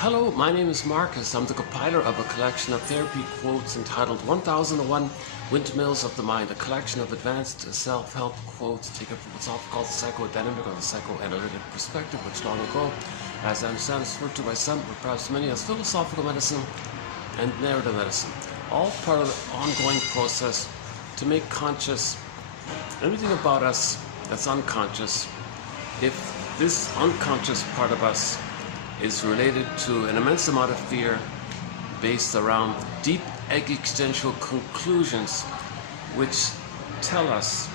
Hello, my name is Marcus. I'm the compiler of a collection of therapy quotes entitled 1001 Windmills of the Mind, a collection of advanced self-help quotes taken from what's often called the psychodynamic or the psychoanalytic perspective, which long ago, as I understand, is referred to by some, or perhaps many, as philosophical medicine and narrative medicine. All part of the ongoing process to make conscious everything about us that's unconscious. If this unconscious part of us is related to an immense amount of fear based around deep existential conclusions which tell us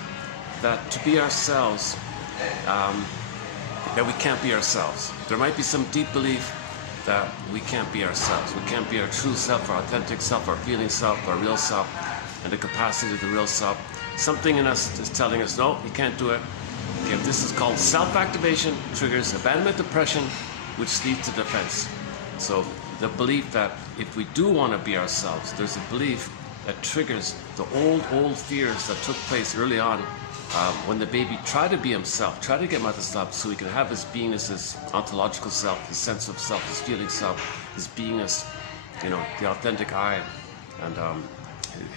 that to be ourselves, that we can't be ourselves. There might be some deep belief that we can't be ourselves. We can't be our true self, our authentic self, our feeling self, our real self, and the capacity of the real self. Something in us is telling us, no, you can't do it. Okay, this is called self-activation, triggers abandonment depression, which leads to defense. So the belief that if we do want to be ourselves, there's a belief that triggers the old fears that took place early on when the baby tried to be himself, tried to get mother's love so he can have his beingness, his ontological self, his sense of self, his feeling self, his beingness, the authentic I, and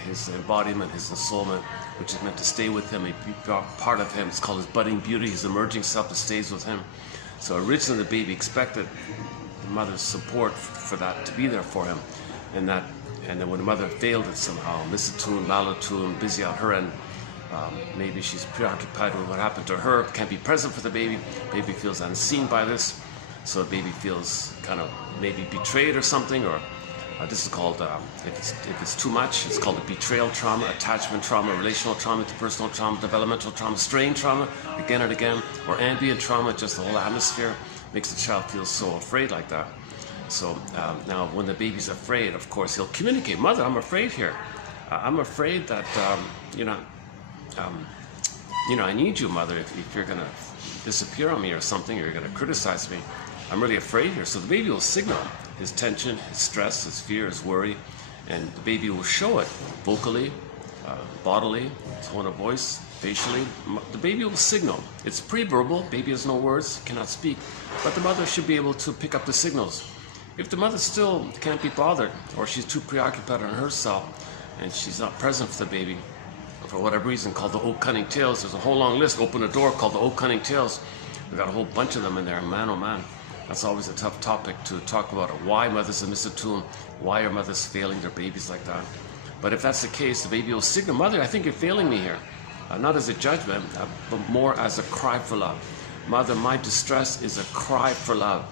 his embodiment, his ensoulment, which is meant to stay with him, a part of him. It's called his budding beauty, his emerging self that stays with him. So originally the baby expected the mother's support for that to be there for him, and then when the mother failed it somehow, misattuned, malattuned, busy on her end, maybe she's preoccupied with what happened to her, can't be present for the baby. Baby feels unseen by this, so the baby feels kind of maybe betrayed or something, or this is called, if it's too much, it's called a betrayal trauma, attachment trauma, relational trauma, interpersonal trauma, developmental trauma, strain trauma, again and again, or ambient trauma, just the whole atmosphere makes the child feel so afraid like that. So now when the baby's afraid, of course, he'll communicate, "Mother, I'm afraid here. I'm afraid that, I need you, Mother, if you're going to disappear on me or something, or you're going to criticize me. I'm really afraid here." So the baby will signal his tension, his stress, his fear, his worry, and the baby will show it vocally, bodily, tone of voice, facially. The baby will signal. It's pre-verbal. Baby has no words, cannot speak, but the mother should be able to pick up the signals. If the mother still can't be bothered, or she's too preoccupied on herself, and she's not present for the baby, for whatever reason, called the old cunning tales. There's a whole long list. Open the door called the old cunning tales. We've got a whole bunch of them in there. Man, oh man. That's always a tough topic to talk about. Why mothers are misattuned, why are mothers failing their babies like that. But if that's the case, the baby will signal, "Mother, I think you're failing me here." Not as a judgment, but more as a cry for love. "Mother, my distress is a cry for love.